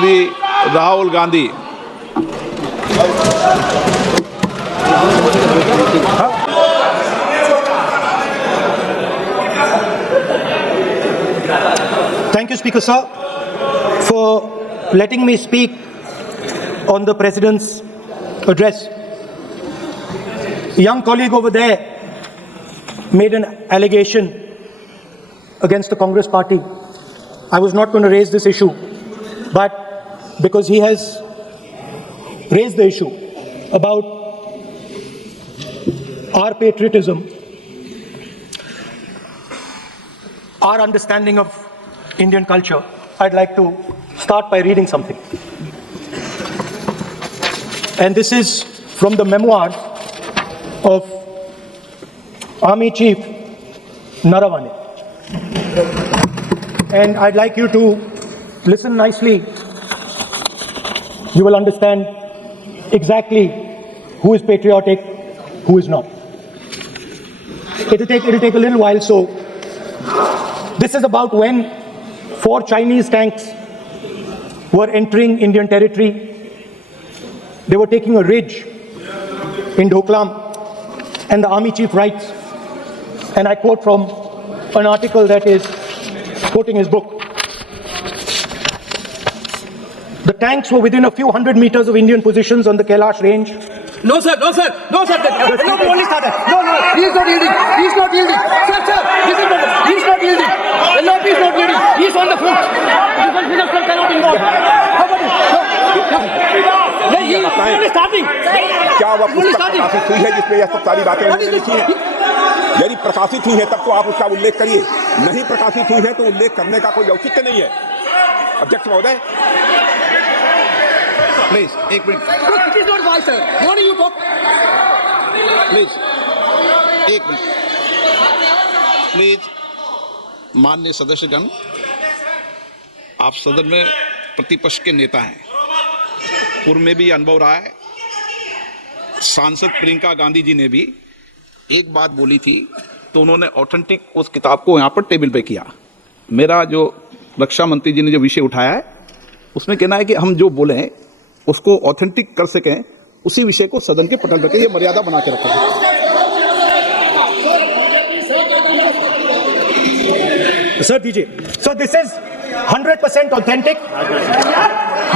Shri Rahul Gandhi. Thank you, Speaker Sir, for letting me speak on the President's address. A young colleague over there made an allegation against the Congress party. I was not going to raise this issue, but because he has raised the issue about our patriotism, our understanding of Indian culture, I'd like to start by reading something. And this is from the memoirs of Army Chief Naravane. And I'd like you to listen nicely. You will understand exactly who is patriotic, who is not. It'll take a little while, so this is about when 4 Chinese tanks were entering Indian territory. They were taking a ridge in Doklam, and the Army Chief writes, and I quote from an article that is quoting his book. The tanks were within a few hundred meters of Indian positions on the Kailash range. No, sir. No, police are there. No, he is not yielding. He is not yielding. Sir, listen to him. He is not yielding. The Lord is not yielding. He is on the foot. Defense minister cannot involve. How about it? He is only starting. क्या वह पुस्तक प्रकाशित हुई है जिसमें यह सब सारी बातें उन्होंने लिखी हैं? यदि प्रकाशित हुई है तब तो आप उसका उल्लेख करिए, नहीं प्रकाशित हुई है तो उल्लेख करने का कोई औचित्य नहीं है। अध्यक्ष महोदय, प्लीज एक minute, It is not wise, sir. What do you talk? Please एक मिनट, प्लीज। माननीय सदस्यगण, आप सदन में प्रतिपक्ष के नेता हैं, पूर्व में भी अनुभव रहा है। सांसद प्रियंका गांधी जी ने भी एक बात बोली थी तो उन्होंने ऑथेंटिक उस किताब को यहाँ पर टेबल पे किया। मेरा जो रक्षा मंत्री जी ने जो विषय उठाया है उसमें कहना है कि हम जो बोले हैं उसको ऑथेंटिक कर सकें, उसी विषय को सदन के पटल पर ये मर्यादा बना के रखें। Sir, DJ. So this is 100% authentic.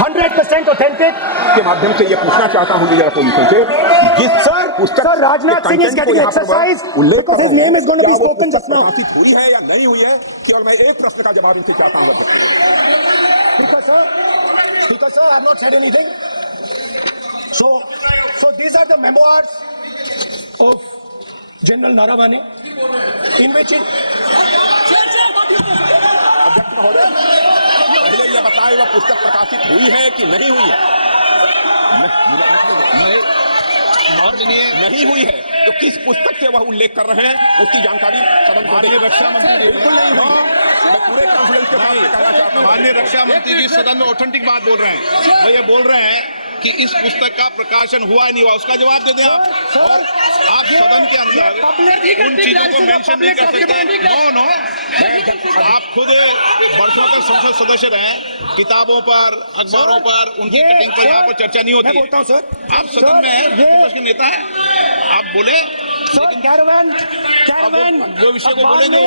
100% authentic. के माध्यम से ये पूछना चाहता हूँ मीडिया पोजीशन से, जिस पुस्तक Sir, Rajnath Singh is getting exercised because his name is going to be spoken just now. प्रकाशित हुई है या नहीं हुई है, केवल मैं एक प्रश्न का जवाब इनसे चाहता हूँ। Speaker sir, I have not said anything. So these are the memoirs of General Naravane, in which it. अध्यक्ष महोदय, पहले ये बताएं वह पुस्तक प्रकाशित हुई है कि नहीं हुई है? नहीं हुई है तो किस पुस्तक से वह उल्लेख कर रहे हैं उसकी जानकारी सदन को दें। रक्षा मंत्री बिल्कुल नहीं हुई। मैं पूरे कॉन्फ्रेंस के साथ कहना चाहता हूं, माननीय रक्षा मंत्री जी सदन में ऑथेंटिक बात बोल रहे हैं। वो ये बोल रहे हैं कि इस पुस्तक का प्रकाशन हुआ नहीं हुआ, उसका जवाब दे दें आप। और आप सदन के अंदर उन चीजों को मेंशन नहीं कर सकते। नो, आप खुद वर्षों तक संसद सदस्य रहे, किताबों पर, अखबारों पर, उनकी कटिंग पर यहाँ पर चर्चा नहीं होती है। आप सदन में हैं, विपक्ष के नेता हैं, आप बोले जो विषय को बोलेंगे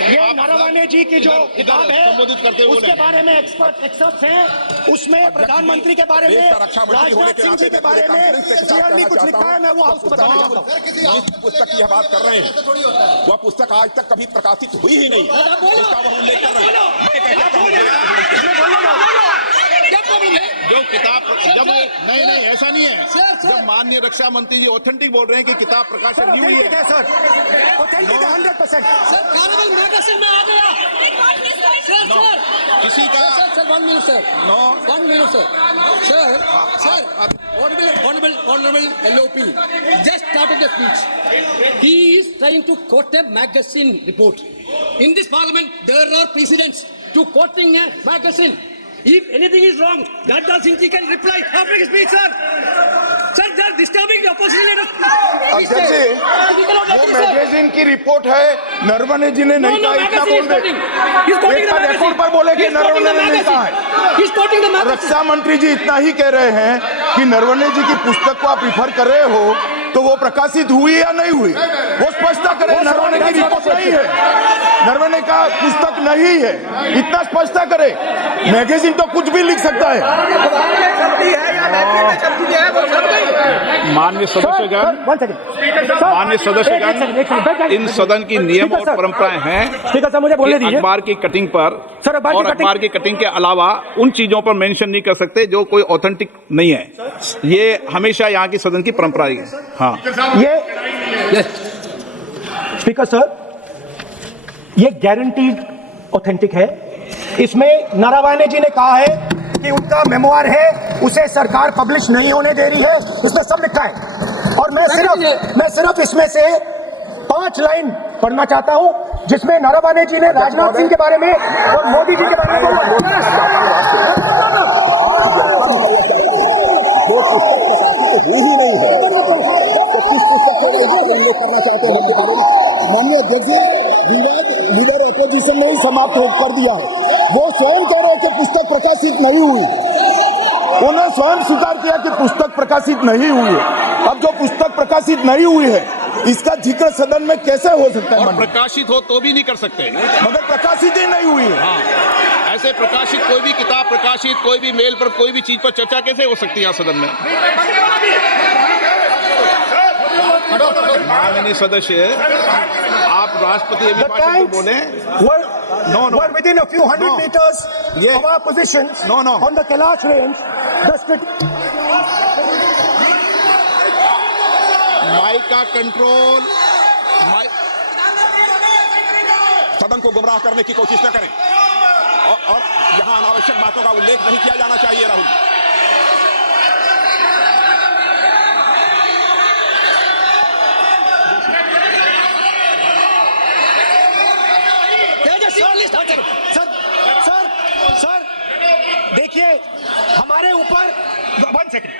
ये नारावाने जी की जो किताब है उसके बारे में एक्सपर्ट्स हैं, उसमें प्रधानमंत्री के बारे में, राजनाथ सिंह जी के बारे में क्लियरली कुछ लिखा है। मैं वो आपको बताना चाहता हूँ। जिस पुस्तक की बात कर रहे हैं वह पुस्तक आज तक कभी प्रकाशित हुई ही नहीं, जिसका वह उल्लेख कर रहे हैं। जो किताब जब नहीं ऐसा नहीं है। जब माननीय रक्षा मंत्री जी ऑथेंटिक बोल रहे हैं कि किताब प्रकाशित नहीं हुई है सर, ऑथेंटिक 100%। सर, कार्रवाई मैगजीन में आ गया। सर, किसी का sir, 1 minute, sir. No. 1 minute, sir. Sir, honorable LOP just started the speech. He is trying to quote a magazine report. In this parliament, there are precedents to quoting a magazine. If anything is wrong, Rajnath Singh ji can reply after his speech, sir. Sir, they are disturbing the opposition leader. अध्यक्ष जी, वो magazine की report है, नरवणे जी ने नहीं कहा, इतना बोल दे। एक बार रिकॉर्ड पर बोले कि नरवणे ने नहीं कहा है। He's quoting the magazine. रक्षा मंत्री जी इतना ही कह रहे हैं कि नरवणे जी की पुस्तक को आप रिफर कर रहे हो, तो वो प्रकाशित हुई या नहीं हुई, वो स्पष्टता करें। नरवणे की रिपोर्ट नहीं है, नरवणे का पुस्तक नहीं है, इतना स्पष्टता करे। मैगजीन तो कुछ भी लिख सकता है। माननीय सदस्यगण, माननीय सदस्यगण, इन सदन की नियम और परंपराएं हैं ठीक है सर, मुझे बोलने कि दीजिए। अखबार की कटिंग पर सर, अखबार की और कटिंग- अखबार की कटिंग के अलावा उन चीजों पर मेंशन नहीं कर सकते जो कोई ऑथेंटिक नहीं है। ये हमेशा यहाँ की सदन की परंपरा है। हाँ, ये स्पीकर सर, ये गारंटीड ऑथेंटिक है। इसमें नारावाने जी ने कहा है कि उनका मेमोआर है, उसे सरकार पब्लिश नहीं होने दे रही है, इसमें सब लिखा है। और मैं सिर्फ इसमें से 5 लाइन पढ़ना चाहता हूं, जिसमें नारावाने जी ने राजनाथ सिंह के बारे में और मोदी जी के बारे में माननीय अध्यक्ष जी, विवाद लीडर अपोजिशन ने ही समाप्त कर दिया है। वो स्वयं कह रहे हैं कि पुस्तक प्रकाशित नहीं हुई। उन्होंने स्वयं स्वीकार किया कि पुस्तक प्रकाशित नहीं हुई है। अब जो पुस्तक प्रकाशित नहीं हुई है, इसका जिक्र सदन में कैसे हो सकता है? और प्रकाशित हो तो भी नहीं कर सकते, मगर प्रकाशित ही नहीं हुई है। हाँ, ऐसे प्रकाशित कोई भी किताब प्रकाशित, कोई भी मेल पर, कोई भी चीज पर चर्चा कैसे हो सकती है यहाँ सदन में? माननीय सदस्य, आप राष्ट्रपति अभिभाषण को बोले। were within a few hundred meters Yeah. of our positions No. on the Kailash range. Mic का कंट्रोल, सदन को गुमराह करने की कोशिश न करें और यहाँ अनावश्यक बातों का उल्लेख नहीं किया जाना चाहिए। राहुल, सर, देखिए, हमारे ऊपर 1 सेकंड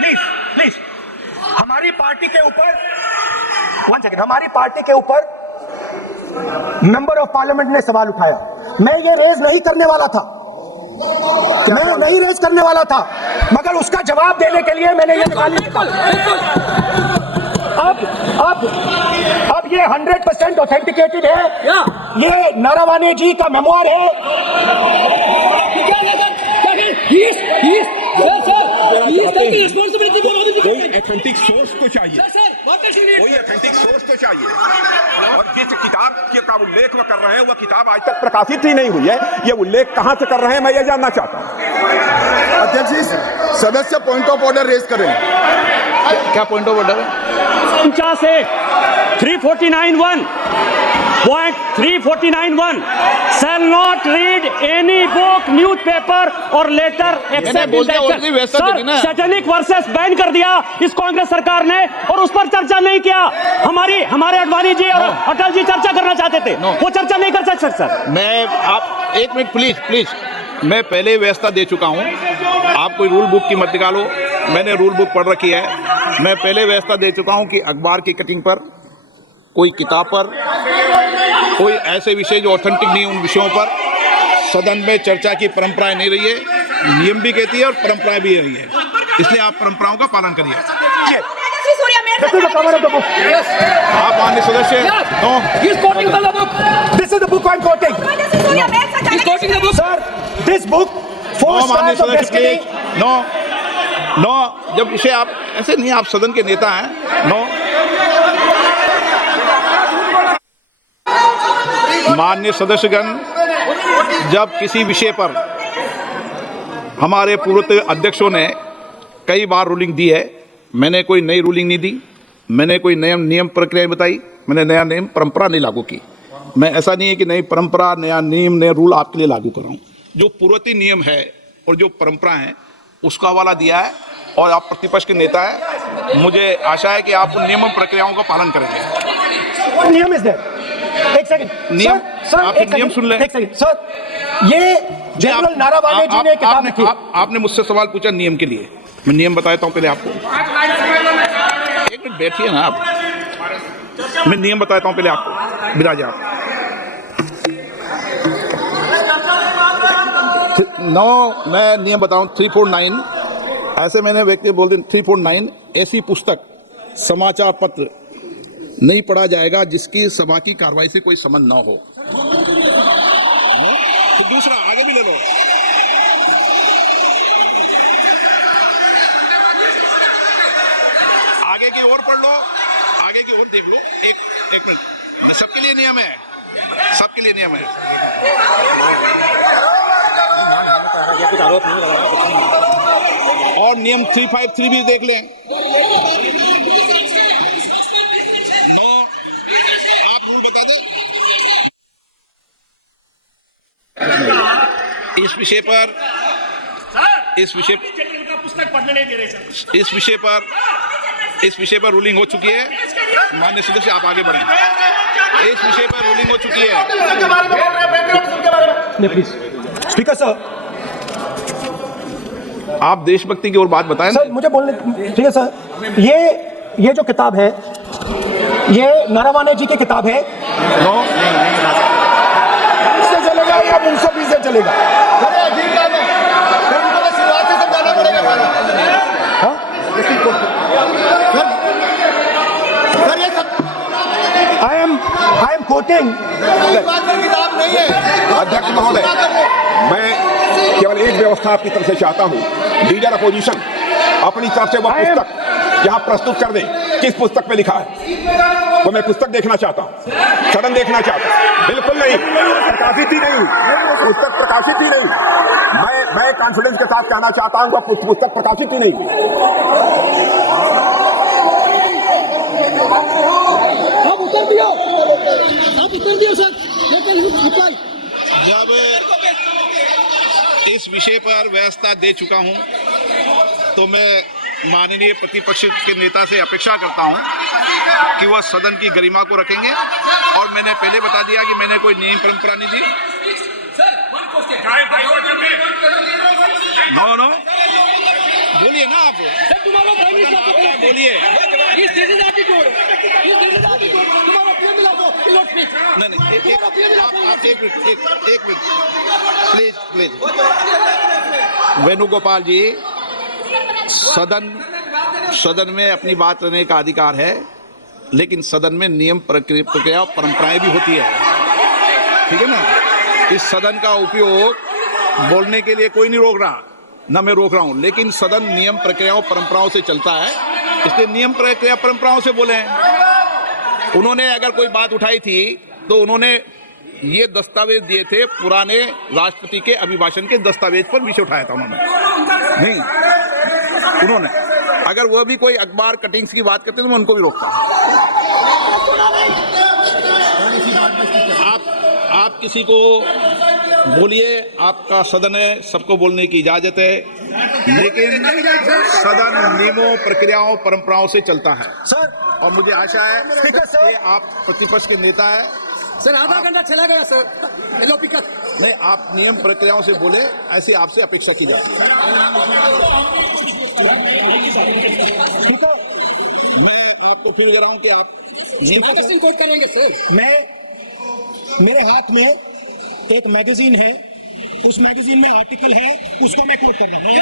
प्लीज, हमारी पार्टी के ऊपर 1 सेकंड, हमारी पार्टी के ऊपर मेंबर ऑफ पार्लियामेंट ने सवाल उठाया। मैं ये रेज नहीं करने वाला था, मगर उसका जवाब देने के लिए मैंने ये निकाली। अब ये 100% ऑथेंटिकेटेड है। ये नारावाने जी का मेमोआर है। कोई ऑथेंटिक सोर्स तो चाहिए, कोई ऑथेंटिक सोर्स तो चाहिए। और जिस किताब का उल्लेख वो कर रहे हैं, वह किताब आज तक प्रकाशित ही नहीं हुई है। ये उल्लेख कहां से कर रहे हैं, मैं ये जानना चाहता हूं। अध्यक्ष जी, सदस्य पॉइंट ऑफ ऑर्डर रेज करें। क्या पॉइंट ऑफ ऑर्डर है? 349(1) Point 349(1) shall not read any book, newspaper or letter except बोलते हैं already वैसा Sir, देखिए ना। सैटेनिक वर्सेस बैन कर दिया इस कांग्रेस सरकार ने और उस पर चर्चा नहीं किया। हमारे अडवाणी जी और अटल जी चर्चा करना चाहते थे, वो चर्चा नहीं कर सकते सर। मैं, आप 1 मिनट प्लीज, मैं पहले व्यवस्था दे चुका हूं। आप कोई रूल बुक की मत निकालो, मैंने रूल बुक पढ़ रखी है। मैं पहले व्यवस्था दे चुका हूं कि अखबार की कटिंग पर, कोई किताब पर, कोई ऐसे विषय जो ऑथेंटिक नहीं, उन विषयों पर सदन में चर्चा की परंपराएं नहीं रही है। नियम भी कहती है और परंपराएं भी रही है, इसलिए आप परंपराओं का पालन करिए। आप माननीय सदस्य, no, This is the book I'm quoting. Sir, this book, Four no माननीय Stars of सदस्य Destiny. प्लीज, नो, जब इसे आप ऐसे नहीं, आप सदन के नेता हैं। नो, माननीय सदस्यगण, जब किसी विषय पर हमारे पूर्व अध्यक्षों ने कई बार रूलिंग दी है, मैंने कोई नई रूलिंग नहीं दी, मैंने कोई नियम प्रक्रिया बताई, मैंने नया नियम परंपरा नहीं लागू की। मैं ऐसा नहीं है कि नई परंपरा, नया नियम, नया रूल आपके लिए लागू कर रहा हूं। जो पूर्ववर्ती नियम है और जो परंपरा है उसका हवाला दिया है, और आप प्रतिपक्ष के नेता है, मुझे आशा है कि आप उन नियम प्रक्रियाओं का पालन करेंगे। नियम इज देयर। एक सेकंड नियम, सर, आप एक नियम सेकंड, सुन लें। एक सेकंड सर, ये जनरल नारावाने जी ने किताब लिखी। आपने मुझसे सवाल पूछा नियम के लिए, मैं नियम बताता हूं पहले आपको। बैठिए ना आप, मैं नियम बताता हूं पहले आपको, विराज आप। 9 मैं नियम बताऊं 349, ऐसे मैंने व्यक्ति बोल दिया 349, ऐसी पुस्तक समाचार पत्र नहीं पढ़ा जाएगा जिसकी सभा की कार्रवाई से कोई संबंध ना हो। तो दूसरा आगे भी ले लो, आगे की ओर पढ़ लो, आगे की ओर देख लो। एक मिनट, सबके लिए नियम है, सबके लिए नियम है। और नियम 353 भी देख लें। 9 आप रूल बता दें इस विषय पर, पुस्तक पढ़ने नहीं दे रहे सर। इस विषय पर रूलिंग हो चुकी है। माननीय सदस्य आप आगे बढ़ें। इस विषय पर रूलिंग हो चुकी है। प्लीज स्पीकर सर, आप देशभक्ति की ओर बात बताएं। सर मुझे बोलने, ठीक है सर, ये जो किताब है, ये नारावाने जी की किताब है। इससे चलेगा या मुंसफी से चलेगा? अरे अजीब बात है, फिर उनको तो शुरुआत से समझाना पड़ेगा। हाँ? सर ये I am quoting। किताब नहीं है। अध्यक्ष महोदय, मैं केवल एक व्यवस्था आपकी तरफ से चाहता हूं, लीडर अपोजिशन अपनी तरफ से वह पुस्तक यहाँ प्रस्तुत कर दें। किस पुस्तक पे लिखा है वो मैं पुस्तक देखना चाहता हूँ, सदन देखना चाहता हूँ। बिल्कुल नहीं, प्रकाशित ही नहीं हुई पुस्तक, प्रकाशित ही नहीं हुई। मैं कॉन्फिडेंस के साथ कहना चाहता हूँ वह पुस्तक प्रकाशित ही नहीं हुई। आप उत्तर दियो सर, लेकिन रिप्लाई। जब इस विषय पर व्यवस्था दे चुका हूं तो मैं माननीय प्रतिपक्ष के नेता से अपेक्षा करता हूं कि वह सदन की गरिमा को रखेंगे। और मैंने पहले बता दिया कि मैंने कोई नियम परंपरा नहीं दी। नो बोलिए ना आप, बोलिए। नहीं एक मिनट प्लीज। वेणुगोपाल जी, सदन में अपनी बात करने का अधिकार है, लेकिन सदन में नियम प्रक्रिया और परंपराएं भी होती है, ठीक है ना। इस सदन का उपयोग बोलने के लिए कोई नहीं रोक रहा, ना मैं रोक रहा हूं, लेकिन सदन नियम प्रक्रियाओं परंपराओं से चलता है, इसलिए नियम प्रक्रिया परंपराओं से बोले। उन्होंने अगर कोई बात उठाई थी तो उन्होंने ये दस्तावेज दिए थे, पुराने राष्ट्रपति के अभिभाषण के दस्तावेज पर विषय उठाया था उन्होंने अगर वह भी कोई अखबार कटिंग्स की बात करते तो मैं उनको भी रोकता। आप किसी को बोलिए, आपका सदन है, सबको बोलने की इजाजत है, लेकिन सदन नियमों प्रक्रियाओं परंपराओं से चलता है सर। और मुझे आशा है कि आप प्रतिपक्ष के नेता हैं। सर आधा घंटा चला गया सर, एलओपी का नहीं, आप नियम प्रक्रियाओं से बोले, ऐसी आपसे अपेक्षा की जाती है। मैं आपको फील कर रहा हूं कि आप कोट करेंगे सर। मेरे हाथ में एक मैगजीन है, उस मैगजीन में आर्टिकल है, उसको मैं कोट कर रहा हूं।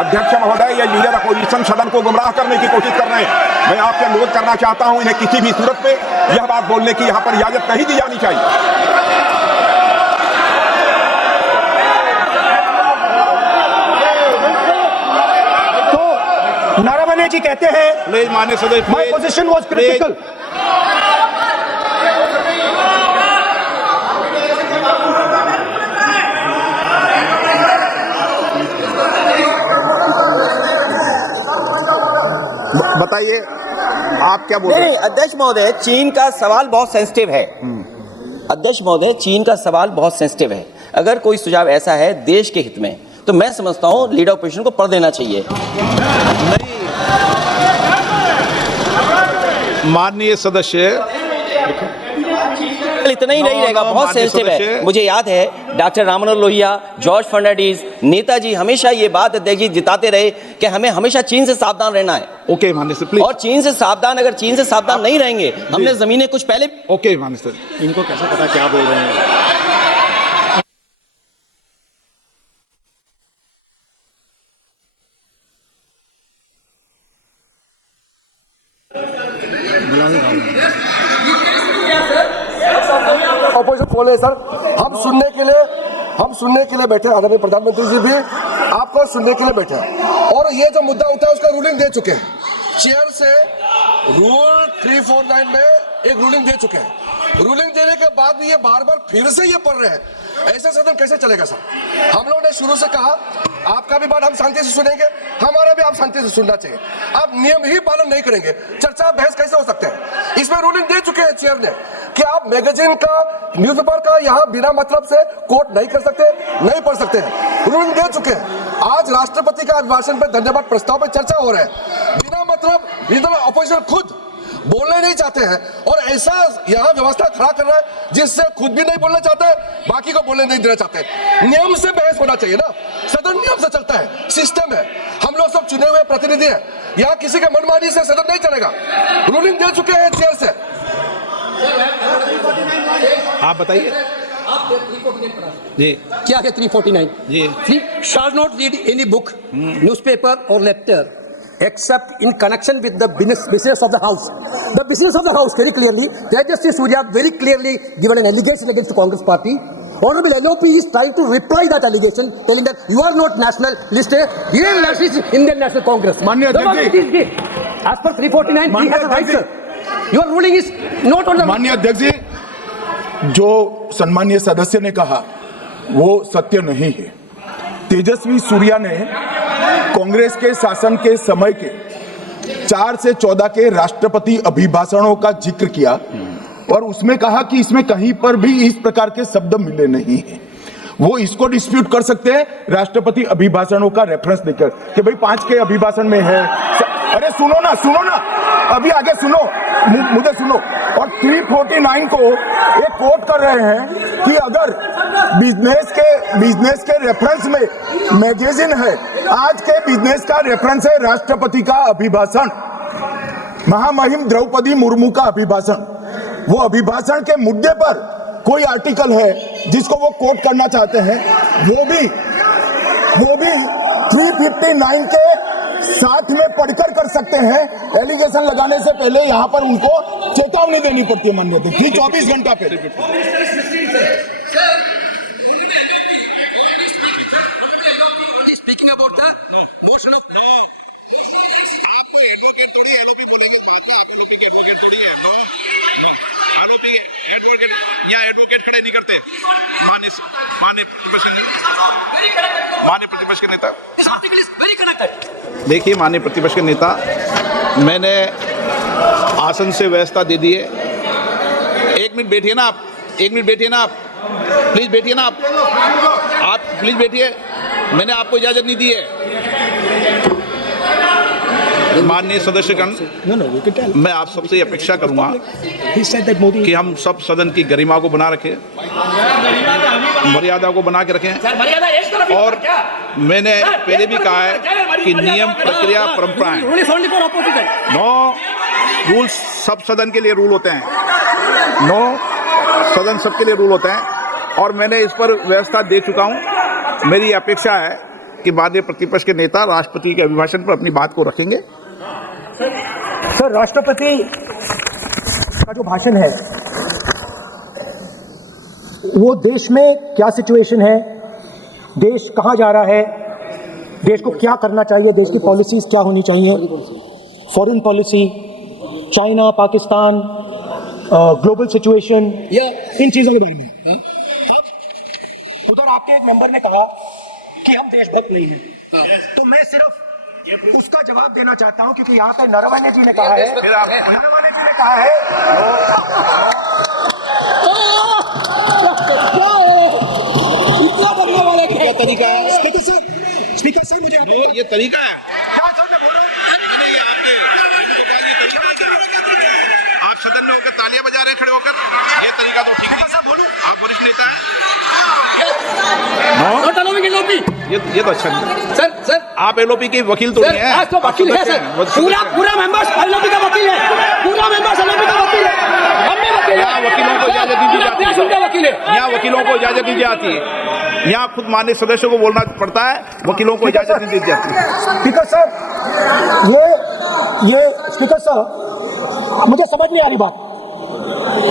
अध्यक्ष महोदय, ये लीडर अपोजिशन सदन को गुमराह करने की कोशिश कर रहे हैं। मैं आपसे अनुरोध करना चाहता हूं, इन्हें किसी भी सूरत में यह बात बोलने की यहां पर इजाजत नहीं दी जानी चाहिए। नारावाने जी कहते हैं, प्लीज माननीय सदस्य, माय पोजीशन वाज क्रिटिकल। बताइए आप क्या बोल रहे हैं? अध्यक्ष महोदय, चीन का सवाल बहुत सेंसिटिव है। अध्यक्ष महोदय, चीन का सवाल बहुत सेंसिटिव है। अगर कोई सुझाव ऐसा है देश के हित में, तो मैं समझता हूं लीडर ऑपोजिशन को पढ़ देना चाहिए। माननीय सदस्य, इतना ही नहीं रहेगा, बहुत माननीय सेंसिटिव है। सदस्य। मुझे याद है डॉक्टर राम मनोहर लोहिया, जॉर्ज फर्नांडीज, नेताजी हमेशा ये बात अध्यक्ष जी जिताते रहे कि हमें हमेशा चीन से सावधान रहना है। ओके माननीय सर प्लीज। और चीन से सावधान, अगर चीन से सावधान नहीं रहेंगे, हमने जमीनें कुछ पहले ओके माननीय सर। इनको कैसे पता क्या बोल रहे हैं? ऑपोजिशन खोले सर, हम सुनने के लिए बैठे, आदरणीय प्रधानमंत्री जी भी आपको सुनने के लिए बैठे हैं। और ये जो मुद्दा उठा है उसका रूलिंग दे चुके हैं, चेयर से रूल 349 में एक रूलिंग दे चुके हैं। रूलिंग देने के बाद भी ये बार बार फिर से ये पढ़ रहे हैं, ऐसे सदन कैसे चलेगा सर? हम लोगों ने शुरू से कहा आपका भी बात हम शांति से सुनेंगे, हमारा भी आप शांति से सुनना चाहिए। आप नियम ही पालन नहीं करेंगे, चर्चा बहस कैसे हो सकते हैं? इसमें रूलिंग दे चुके हैं चेयर ने कि आप मैगजीन का, न्यूज़पेपर का यहाँ बिना मतलब से कोट नहीं कर सकते, नहीं पढ़ सकते हैं। रूलिंग दे चुके हैं। आज राष्ट्रपति का अभिभाषण पर धन्यवाद प्रस्ताव पर चर्चा हो रहा है, बिना मतलब विरोधी अपोजिशन खुद बोलने नहीं चाहते हैं और ऐसा यहाँ व्यवस्था खड़ा कर रहा है जिससे खुद भी नहीं बोलना चाहते, बाकी को बोलने नहीं देना चाहते। नियम से बहस होना चाहिए ना, सदन नियम से चलता है, सिस्टम है, हम लोग सब चुने हुए प्रतिनिधि हैं, यहाँ किसी के मनमानी से सदन नहीं चलेगा। रूलिंग दे चुके हैं चेयर से। आप बताइए जी, क्या है 349 जी। shall not read any book, newspaper or letter except in connection with the business of the house. The business of the house very clearly, Tejas Surya very clearly given an allegation against the Congress party. Honorable LOP is trying to reply that allegation, telling that you are not nationalist, Indian nationalist, Indian National Congress. माननीय The अध्यक्ष one it is, as per 349, he has a right, sir. Your ruling is not on the. माननीय अध्यक्ष जी, जो सम्मानीय सदस्य ने कहा वो सत्य नहीं है। तेजस्वी सूर्या ने कांग्रेस के शासन के समय के 4 से 14 के राष्ट्रपति अभिभाषणों का जिक्र किया और उसमें कहा कि इसमें कहीं पर भी इस प्रकार के शब्द मिले नहीं हैं। वो इसको डिस्प्यूट कर सकते हैं राष्ट्रपति अभिभाषणों का रेफरेंस देकर कि भाई 5 के अभिभाषण में है। अरे सुनो ना, अभी आगे सुनो, मुझे सुनो। और 349 को एक कोट कर रहे हैं कि अगर बिजनेस के रेफरेंस में मैगजीन है, आज के बिजनेस का रेफरेंस है राष्ट्रपति का अभिभाषण, महामहिम द्रौपदी मुर्मू का अभिभाषण। वो अभिभाषण के मुद्दे पर कोई आर्टिकल है जिसको वो कोट करना चाहते हैं, वो भी 359 के साथ में पढ़कर कर सकते हैं। एलिगेशन लगाने से पहले यहाँ पर उनको चेतावनी देनी पड़ती है माननीय अध्यक्ष जी, 24 घंटा पहले। Speaking about the motion of आपको एडवोकेट थोड़ी एलओपी बोलेंगे बात में, आप एलओपी के एडवोकेट थोड़ी है। नो एलओपी एडवोकेट, यहाँ एडवोकेट खड़े नहीं करते। माननीय प्रतिपक्ष के नेता, देखिए माननीय प्रतिपक्ष के नेता, मैंने आसन से व्यवस्था दे दी है। 1 मिनट बैठिए ना आप, 1 मिनट बैठिए ना आप, प्लीज बैठिए ना आप प्लीज बैठिए। मैंने आपको इजाजत नहीं दी है। माननीय सदस्यगण, मैं आप सबसे अपेक्षा करूंगा कि हम सब सदन की गरिमा को बना रखें, मर्यादा को बना के रखें। और मैंने पहले भी कहा है कि नियम, प्रक्रिया, परंपराएं, नो रूल्स सब सदन के लिए रूल होते हैं, नो सदन सबके लिए रूल होते हैं। और मैंने इस पर व्यवस्था दे चुका हूं। मेरी अपेक्षा है कि माननीय प्रतिपक्ष के नेता राष्ट्रपति के अभिभाषण पर अपनी बात को रखेंगे। सर, राष्ट्रपति का जो भाषण है वो देश में क्या सिचुएशन है, देश कहाँ जा रहा है, देश को क्या करना चाहिए, देश की पॉलिसीज क्या होनी चाहिए, foreign policy, China, Pakistan, global situation, इन चीजों के बारे में। उधर आपके एक मेंबर ने कहा कि हम देशभक्त नहीं हैं, तो मैं सिर्फ उसका जवाब देना चाहता हूं क्योंकि यहाँ पे नरवणे जी ने कहा है, इतना बनने वाले क्या तरीका है? स्पीकर सर मुझे ये तरीका है क्या सर मैं बोल रहा हूँ? आप सदन में होकर तालियां तालियां बजा रहे हैं खड़े होकर, ये तरीका तो ठीक नहीं है। बोलूं आप वरिष्ठ नेता हैं। Not allowing LOP. ये तो अच्छा नहीं। सर आप एलओपी के वकील तो नहीं है। आज तो वकील है सर, पूरा मेंबर्स LOP का वकील है, पूरा मेंबर्स LOP का वकील है, हम भी वकील हैं। यहाँ वकीलों को इजाजत नहीं दी जाती है। उनका वकील है, यहाँ वकीलों को इजाजत दी जाती है। यहाँ खुद माननीय सदस्यों को बोलना पड़ता है, वकीलों को इजाजत नहीं दी जाती। स्पीकर सर, ये स्पीकर सर, मुझे समझ नहीं आ रही बात।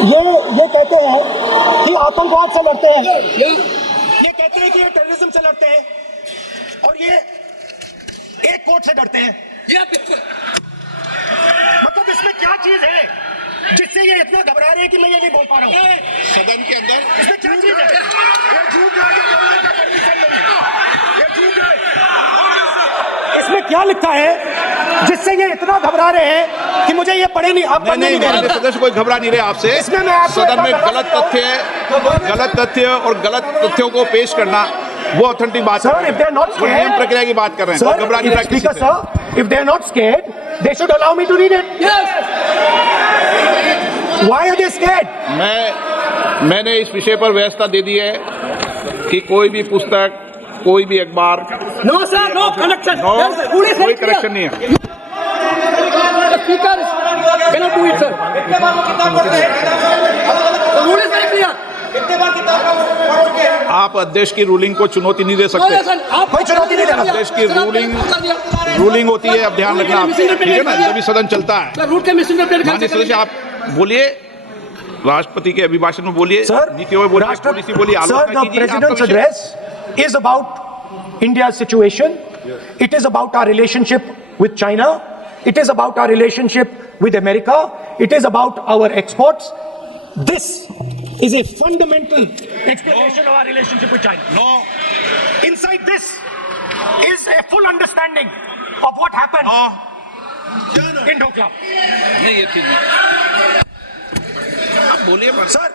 ये कहते हैं कि आतंकवाद से लड़ते हैं, ये कहते हैं कि ये टेररिज्म से लड़ते हैं, और ये एक कोर्ट से डरते हैं। मतलब इसमें क्या चीज है जिससे ये इतना घबरा रहे हैं कि मैं ये नहीं बोल पा रहा हूँ सदन के अंदर इसमें क्या चीज है? ये झूठ है, ये बोलने का परमिशन नहीं है, ये झूठ है। इसमें क्या लिखा है जिससे ये इतना घबरा रहे हैं कि मुझे ये पढ़े नहीं, आप पढ़ने नहीं दे रहे। सदस्य कोई घबरा नहीं रहे आपसे। इसमें मैं आपको सदन में गलत तथ्य और गलत तथ्यों को पेश करना वो ऑथेंटिक बात Sir, if they are not वो नियम scared, प्रक्रिया की बात कर रहे हैं। sir, घबरा नहीं रहा किसी Speaker से। sir, if they are not scared, they should allow me to read it. Yes. Why are they scared? मैंने इस विषय पर व्यवस्था दे दी है कि कोई भी पुस्तक, कोई भी अखबार, No sir, no connection. No Yes, sir. Rule is very कोई clear. करेक्शन नहीं है। The speaker cannot do it, sir. The rule is very clear. आप अध्यक्ष की रूलिंग को चुनौती नहीं दे No, सकते। yes, sir. आप कोई चुनौती नहीं देना। अध्यक्ष की रूलिंग होती है, अब ध्यान रखना आप, ठीक है ना, जब भी सदन चलता है। सर रूट के मिसइंटरप्रेट माननीय सदस्य आप बोलिए, राष्ट्रपति के अभिभाषण में बोलिए, नीतियों में बोलिए, पॉलिसी बोलिए, Sir, आलोचना the कीजिए। President's address is about India's situation. It is about our relationship with China. It is about our relationship with America. It is about our exports. This is a fundamental explanation of our relationship with China. No Inside this is a full understanding of what happened no in Dhokla. नहीं, ये चीज नहीं। आप बोलिए पर Sir,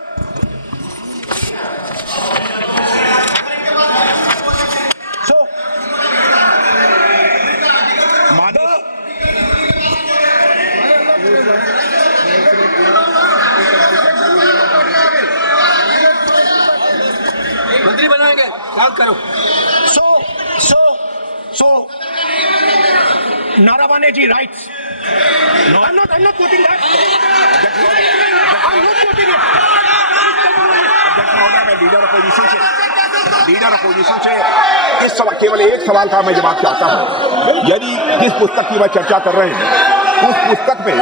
so माननीय मंत्री बनाएंगे, बात करो। So, Naravaneji writes. No, I'm not quoting that. I'm not quoting it. Leader opposition से इस सवाल, केवल एक सवाल का मैं जवाब चाहता हूं। यदि जिस पुस्तक की वह चर्चा कर रहे हैं उस पुस्तक में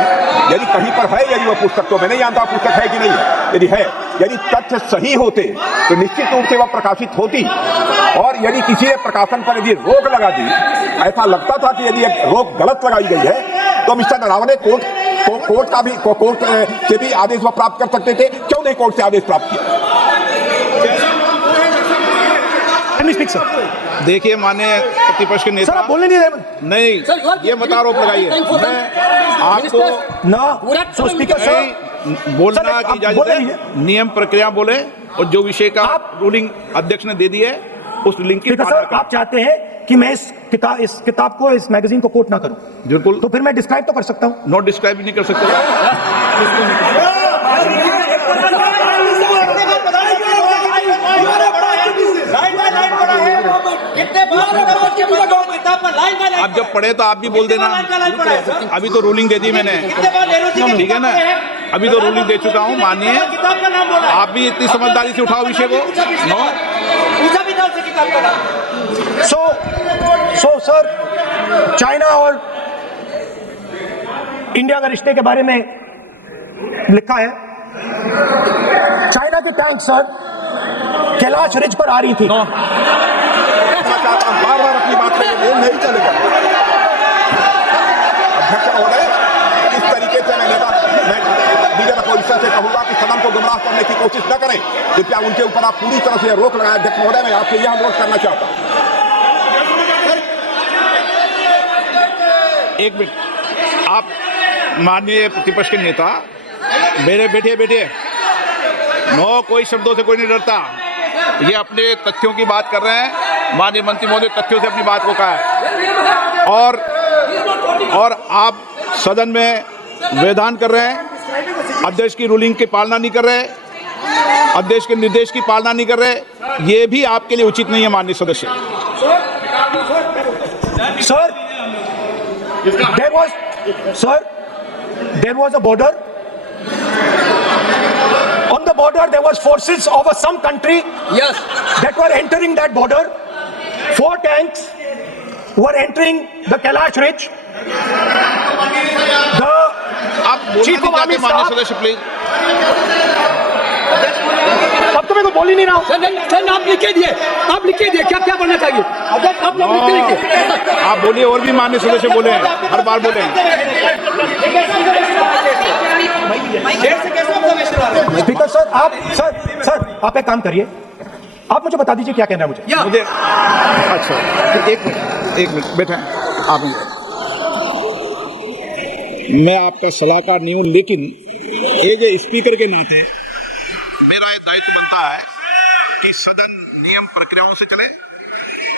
यदि कहीं पर है, यदि वह पुस्तक, तो मैं नहीं जानता पुस्तक है कि नहीं है, यदि है, यदि तथ्य सही होते तो निश्चित रूप से वह प्रकाशित होती। और यदि किसी ने प्रकाशन पर यदि रोक लगा दी, ऐसा लगता था कि यदि रोक गलत लगाई गई है, तो मिस्टर नरावने कोर्ट से भी आदेश वह प्राप्त कर सकते थे। क्यों नहीं कोर्ट से आदेश प्राप्त किया? Let me speak, sir. देखिए माननीय प्रतिपक्ष के Sir, नेता, आप बोलने नहीं रहे। नहीं, Sir, you are ये मत आरोप लगाइए। मैं आपको No. So, Speaker, sir. बोलना Sir, की आप इजाजत बोले है, नहीं है। नियम प्रक्रिया बोले, और जो विषय का रूलिंग अध्यक्ष ने दे दी है उस रूलिंग की Speaker, पालना sir, आप चाहते हैं कि मैं इस किताब को, इस मैगजीन को कोट ना करूं, बिल्कुल, तो फिर मैं डिस्क्राइब तो कर सकता हूं। नोट डिस्क्राइब नहीं कर सकते। आप जब पढ़े तो आप भी बोल देना। अभी तो रूलिंग दे दी मैंने, ठीक है ना, अभी तो रूलिंग दे चुका हूँ। मानिए, आप भी इतनी समझदारी से उठाओ विषय को। नो, So, सर, चाइना और इंडिया के रिश्ते के बारे में लिखा है, चाइना की टैंक सर कैलाश रिज पर आ रही थी। बार बार अपनी बात में बोल नहीं चलेगा। अध्यक्ष महोदय, इस तरीके से मैं लीडर अपोजिशन से कहूंगा कि सदन को गुमराह करने की कोशिश न करें। कृपया उनके ऊपर आप पूरी तरह से रोक लगाएं। अध्यक्ष महोदय, मैं आपसे यह अनुरोध करना चाहता हूं। एक मिनट, आप माननीय प्रतिपक्ष के नेता, मेरे बैठिए। नो, कोई शब्दों से कोई नहीं डरता। ये अपने तथ्यों की बात कर रहे हैं। माननीय मंत्री महोदय तथ्यों से अपनी बात को कहा है, और आप सदन में वेदान कर रहे हैं। अध्यक्ष की रूलिंग की पालना नहीं कर रहे, अध्यक्ष के निर्देश की पालना नहीं कर रहे, ये भी आपके लिए उचित नहीं है माननीय सदस्य। Sir, there was a border. On the border, there was forces of some country Yes. that were entering that border. 4 tanks were entering the Kailash Ridge. The आप बोलना Chief नहीं of Army चाहते माननीय Staff- सदस्य, please. अब तो मैं कुछ बोल ही नहीं रहा हूं। सर आप लिख के दिए, आप लिख के दिए क्या क्या बोलना चाहिए, आप लोग लिख के लिखिए। आप बोलिए, और भी माननीय सदस्य बोले हैं, हर बार बोले हैं। स्पीकर सर, आप एक काम करिए, आप मुझे बता दीजिए क्या कहना है मुझे। अच्छा, एक मिनट बैठे आप। मैं आपका सलाहकार नहीं हूं, लेकिन एज ए स्पीकर के नाते मेरा ये दायित्व बनता है कि सदन नियम प्रक्रियाओं से चले,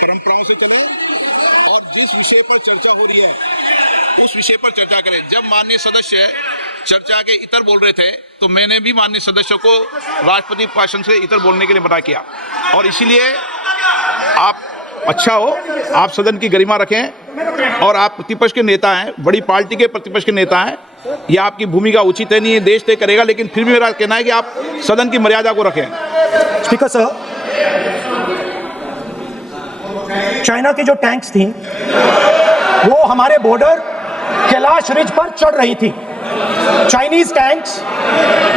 परंपराओं से चले, और जिस विषय पर चर्चा हो रही है उस विषय पर चर्चा करें। जब माननीय सदस्य चर्चा के इतर बोल रहे थे तो मैंने भी माननीय सदस्यों को राष्ट्रपति भाषण से इतर बोलने के लिए मना किया, और इसीलिए आप अच्छा हो, आप सदन की गरिमा रखें, और आप प्रतिपक्ष के नेता हैं, बड़ी पार्टी के प्रतिपक्ष के नेता हैं, यह आपकी भूमिका उचित है नहीं, है देश तय करेगा, लेकिन फिर भी मेरा कहना है कि आप सदन की मर्यादा को रखें। स्पीकर सर, चाइना की जो टैंक्स थी वो हमारे बॉर्डर कैलाश रिज पर चढ़ रही थी। Chinese tanks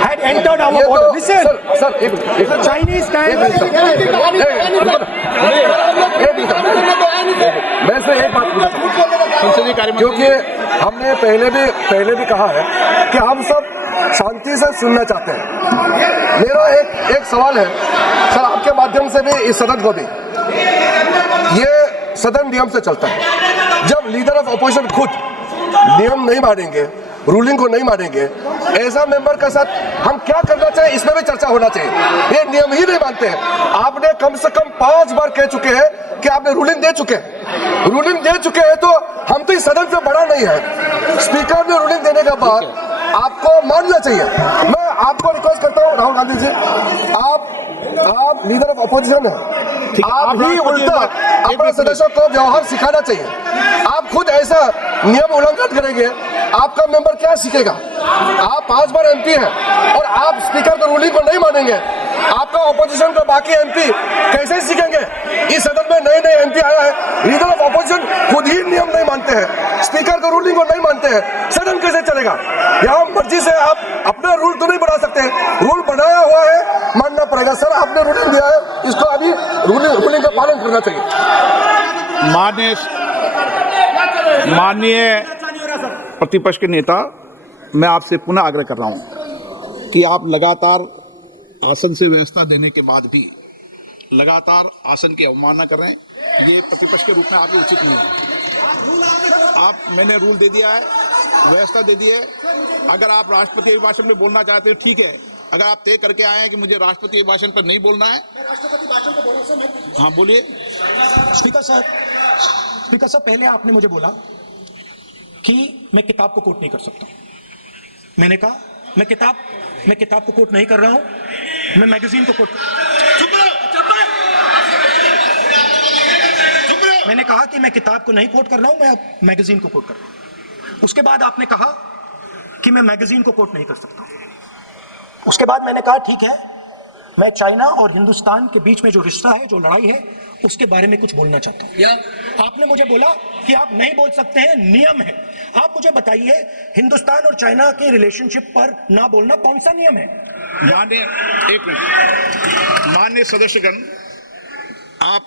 had entered our border. Listen, sir, Chinese tanks. मैं से एक बात संसदीय कार्य मंत्री, क्योंकि हमने पहले भी कहा है कि हम सब शांति से सुनना चाहते हैं। मेरा एक सवाल है सर, आपके माध्यम से भी इस सदन को भी, ये सदन नियम से चलता है। जब लीडर ऑफ अपोजिशन खुद नियम नहीं मानेंगे, रूलिंग को नहीं मानेंगे, ऐसा मेंबर के साथ हम क्या करना चाहिए, इसमें भी चर्चा होना चाहिए। ये नियम ही नहीं मानते हैं। आपने कम से कम 5 बार कह चुके हैं कि आपने रूलिंग दे चुके हैं, तो हम तो इस सदन से बड़ा नहीं है। स्पीकर ने रूलिंग देने के बाद आपको मानना चाहिए। मैं आपको रिक्वेस्ट करता हूँ राहुल गांधी जी, आप लीडर ऑफ अपोजिशन है, आप भी उल्टा अपने सदस्यों को व्यवहार सिखाना चाहिए। आप खुद ऐसा नियम उल्लंघन करेंगे, आपका मेंबर क्या सीखेगा? आप 5 बार एमपी हैं और आप स्पीकर के रूलिंग को नहीं मानेंगे, आपका ऑपोजिशन का बाकी एमपी कैसे सीखेंगे? इस सदन में नए एमपी आया है, लीडर ऑफ ऑपोजिशन खुद ही नियम नहीं मानते हैं, स्पीकर का रूलिंग को नहीं मानते हैं, सदन कैसे चलेगा? यहाँ मर्जी से आप अपना रूल तो नहीं बना सकते, रूल बनाया हुआ है, मानना पड़ेगा। सर आपने रूलिंग दिया है, इसको अभी रूलिंग का पालन करना चाहिए। माननीय प्रतिपक्ष के नेता, मैं आपसे पुनः आग्रह कर रहा हूं कि आप लगातार आसन से व्यवस्था देने के बाद भी लगातार आसन की अवमानना कर रहे हैं। ये प्रतिपक्ष के रूप में आपको उचित नहीं है। मैंने रूल दे दिया है, व्यवस्था दे दी है। अगर आप राष्ट्रपति अभिभाषण में बोलना चाहते हो ठीक है, अगर आप तय करके आए हैं कि मुझे राष्ट्रपति अभिभाषण पर नहीं बोलना है, राष्ट्रपति भाषण को बोलो सर। हाँ बोलिए। स्पीकर सर, पहले आपने मुझे बोला कि मैं किताब को कोट नहीं कर सकता। मैंने कहा मैं किताब को कोट नहीं कर रहा हूं, मैं मैगजीन को कोट। मैंने कहा कि मैं किताब को नहीं कोट कर रहा हूं, मैं मैगजीन को कोट कर रहा हूं। उसके बाद आपने कहा कि मैं मैगजीन को कोट नहीं कर सकता। उसके बाद मैंने कहा ठीक है, मैं चाइना और हिंदुस्तान के बीच में जो रिश्ता है, जो लड़ाई है, उसके बारे में कुछ बोलना चाहता हूं। आपने मुझे बोला कि आप नहीं बोल सकते हैं, नियम है। आप मुझे बताइए, हिंदुस्तान और चाइना के रिलेशनशिप पर ना बोलना कौन सा नियम है? माननीय सदस्यगण, आप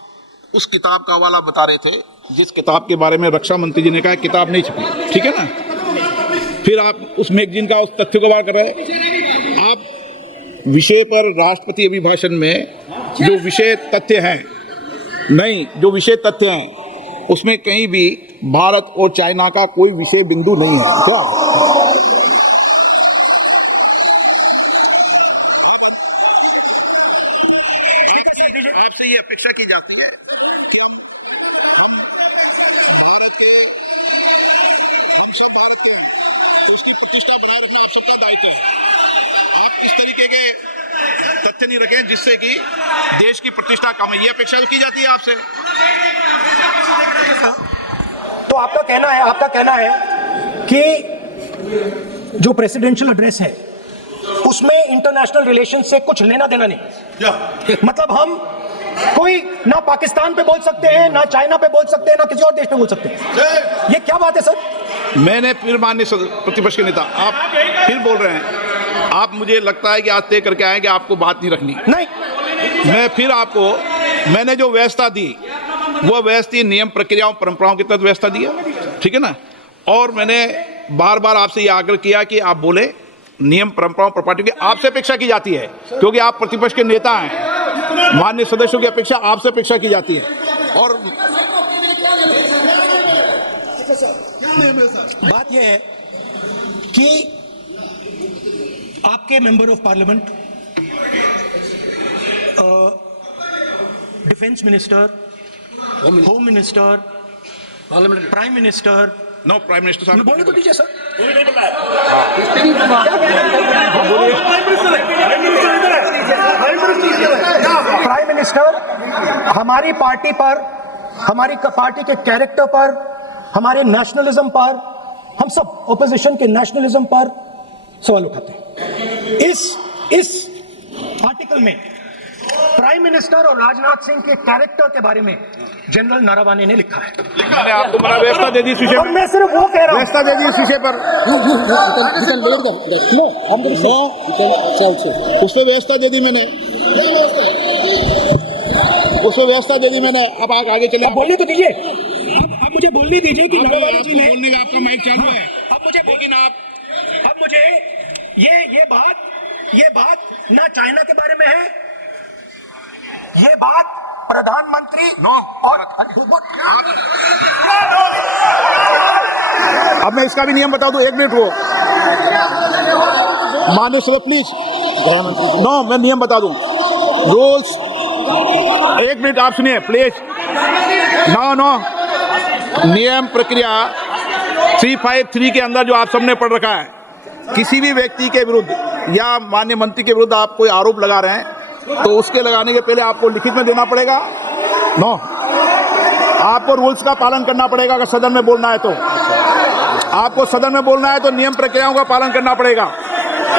उस किताब का हवाला बता रहे थे जिस किताब के बारे में रक्षा मंत्री जी ने कहा किताब नहीं छपी, ठीक है ना? फिर आप उस मैगजीन का उस तथ्य को बात कर रहे हैं। आप विषय पर राष्ट्रपति अभिभाषण में जो विषय तथ्य हैं, नहीं, जो विषय तथ्य हैं उसमें कहीं भी भारत और चाइना का कोई विषय बिंदु नहीं है। आपसे ये अपेक्षा की जाती है कि हम सब भारत के हैं, उसकी प्रतिष्ठा बनाए रखना आप सबका दायित्व है। आप इस तरीके के तथ्य नहीं रखें जिससे कि देश की प्रतिष्ठा कम है, ये अपेक्षा की जाती है आपसे। तो आपका कहना है कि जो प्रेसिडेंशियल एड्रेस है उसमें इंटरनेशनल रिलेशन से कुछ लेना देना नहीं। मतलब हम कोई ना पाकिस्तान पे बोल सकते हैं, ना चाइना पे बोल सकते हैं, ना किसी और देश पे बोल सकते हैं। ये क्या बात है सर? मैंने फिर माननीय प्रतिपक्ष के नेता, आप फिर बोल रहे हैं, आप मुझे लगता है कि आज तय करके आए कि आपको बात नहीं रखनी। नहीं, मैं फिर आपको, मैंने जो व्यवस्था दी वो व्यवस्था नियम प्रक्रियाओं परंपराओं के तहत व्यवस्था दी है, ठीक है ना। और मैंने बार बार आपसे ये आग्रह किया कि आप बोले नियम परंपराओं प्रॉपर्टी की आपसे अपेक्षा की जाती है, क्योंकि आप प्रतिपक्ष के नेता हैं। माननीय सदस्यों की अपेक्षा आपसे अपेक्षा की जाती है। और बात यह है कि आपके member of parliament, defence minister, home minister, prime minister, no prime minister साहब बोलने तो दीजिए सर। प्राइम मिनिस्टर हमारी पार्टी पर, हमारी पार्टी के कैरेक्टर पर, हमारे नेशनलिज्म पर, हम सब ऑपोजिशन के नेशनलिज्म पर सवाल उठाते हैं। इस आर्टिकल में प्राइम मिनिस्टर और राजनाथ सिंह के कैरेक्टर के बारे में जनरल नारावाने ने लिखा है। मैंने आपको बड़ा व्यवस्था दे दी इस विषय और मैं सिर्फ वो कह रहा हूं, व्यवस्था दे दी इस विषय पर, उसमें व्यवस्था दे दी मैंने, उसमें व्यवस्था दे दी मैंने। अब आगे चले, आप बोलने तो दीजिए। अब मुझे बोलने दीजिए कि नारावाने जी ने, बोलने का आपका माइक चालू है। अब मुझे ये बात ना चाइना के बारे में है, ये बात प्रधानमंत्री और अब मैं इसका भी नियम बता दूं, 1 मिनट वो माननीय सदस्य प्लीज, नो मैं नियम बता दूं, रूल्स, 1 मिनट आप सुनिए प्लीज। नो नियम प्रक्रिया 353 के अंदर जो आप सबने पढ़ रखा है, किसी भी व्यक्ति के विरुद्ध या माननीय मंत्री के विरुद्ध आप कोई आरोप लगा रहे हैं तो उसके लगाने के पहले आपको लिखित में देना पड़ेगा। नो, आपको रूल्स का पालन करना पड़ेगा। अगर सदन में बोलना है तो आपको सदन में बोलना है तो नियम प्रक्रियाओं का पालन करना पड़ेगा।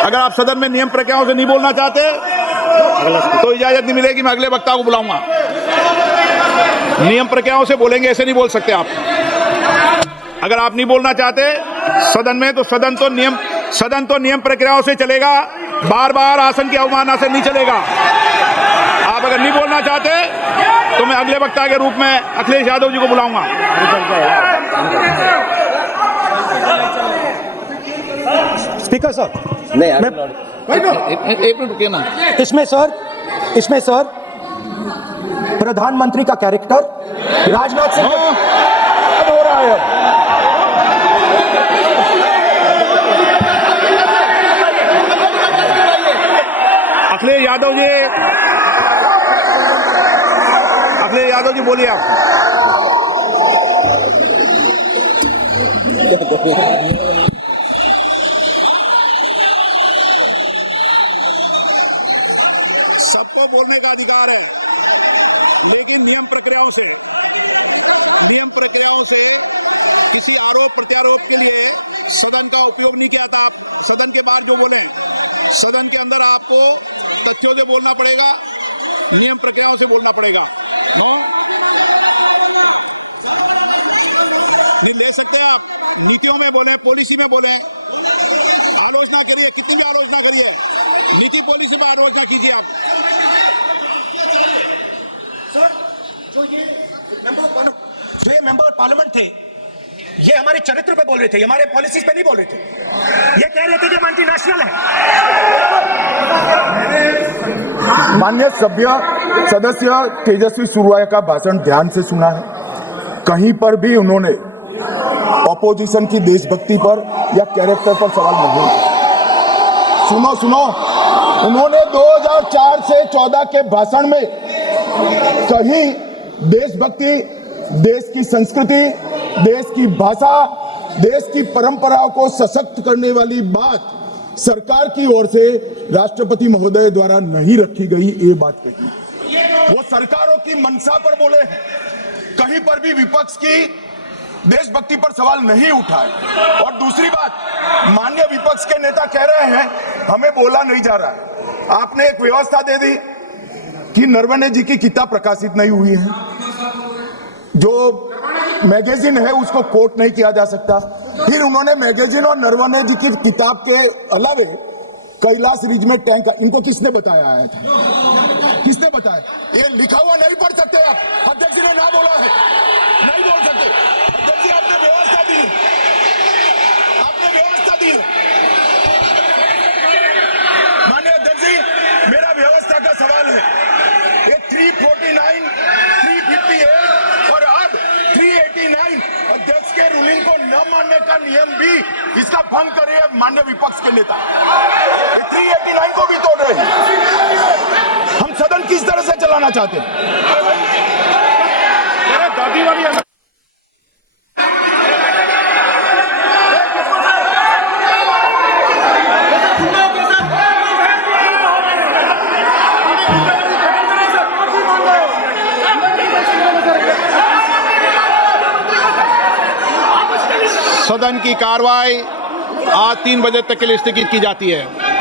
अगर आप सदन में नियम प्रक्रियाओं से नहीं बोलना चाहते तो इजाजत नहीं मिलेगी, मैं अगले वक्ता को बुलाऊंगा। नियम प्रक्रियाओं से बोलेंगे, ऐसे नहीं बोल सकते आप। अगर आप नहीं बोलना चाहते सदन में तो सदन तो नियम प्रक्रियाओं से चलेगा, बार बार आसन की अवमानना से नहीं चलेगा। आप अगर नहीं बोलना चाहते तो मैं अगले वक्ता के रूप में अखिलेश यादव जी को बुलाऊंगा। स्पीकर सर, एक मिनट रुकिए ना। इसमें सर प्रधानमंत्री का कैरेक्टर राजनाथ सिंह हो रहा है। अखिलेश यादव जी बोलिए आप। सबको बोलने का अधिकार है, लेकिन नियम प्रक्रियाओं से किसी आरोप प्रत्यारोप के लिए सदन का उपयोग नहीं किया था। आप सदन के बाहर जो बोले, सदन के अंदर आपको तथ्यों से बोलना पड़ेगा, नियम प्रक्रियाओं से बोलना पड़ेगा। नो, नहीं ले सकते आप। नीतियों में बोले, पॉलिसी में बोले, आलोचना करिए, कितनी भी आलोचना करिए, नीति पॉलिसी में आलोचना कीजिए आप। सर, जो ये मेंबर पार्लियामेंट थे, ये हमारे चरित्र पे बोल रहे थे, हमारे पॉलिसीज पे नहीं बोल रहे थे। ये कह रहे थे कि मल्टीनेशनल है। माननीय सदस्य तेजस्वी सूर्या का भाषण ध्यान से सुना है। कहीं पर भी उन्होंने ऑपोजिशन की देशभक्ति पर या कैरेक्टर पर सवाल नहीं। सुनो, उन्होंने 2004 से 14 के भाषण में कहीं देशभक्ति, देश की संस्कृति, देश की भाषा, देश की परंपराओं को सशक्त करने वाली बात सरकार की ओर से राष्ट्रपति महोदय द्वारा नहीं रखी गई, ये बात कही। वो सरकारों की मंशा पर बोले हैं, कहीं पर भी विपक्ष की देशभक्ति पर सवाल नहीं उठाए। और दूसरी बात, माननीय विपक्ष के नेता कह रहे हैं हमें बोला नहीं जा रहा है। आपने एक व्यवस्था दे दी कि नरवणे जी की किताब प्रकाशित नहीं हुई है, जो मैगजीन है उसको कोट नहीं किया जा सकता। फिर उन्होंने मैगजीन और नरवणे जी की किताब के अलावे कैलाश रिज में टैंक, इनको किसने बताया आया था? किसने बताया? ये लिखा हुआ नहीं पढ़ सकते आप, अध्यक्ष जी ने ना बोला है, नहीं बोल सकते। अध्यक्ष जी आपने व्यवस्था दी, आपने व्यवस्था दी। माननीय अध्यक्ष जी, मेरा व्यवस्था का सवाल है, ये 349, 358 और अब 389 अध्यक्ष के रूलिंग को न मानने का नियम भी इसका भंग करे माननीय विपक्ष के नेता। ये 389 को भी तोड़ रहे हैं। हम सदन किस तरह से चलाना चाहते हैं? दादी वाली सदन की कार्रवाई आज 3 बजे तक के लिए स्थगित की जाती है।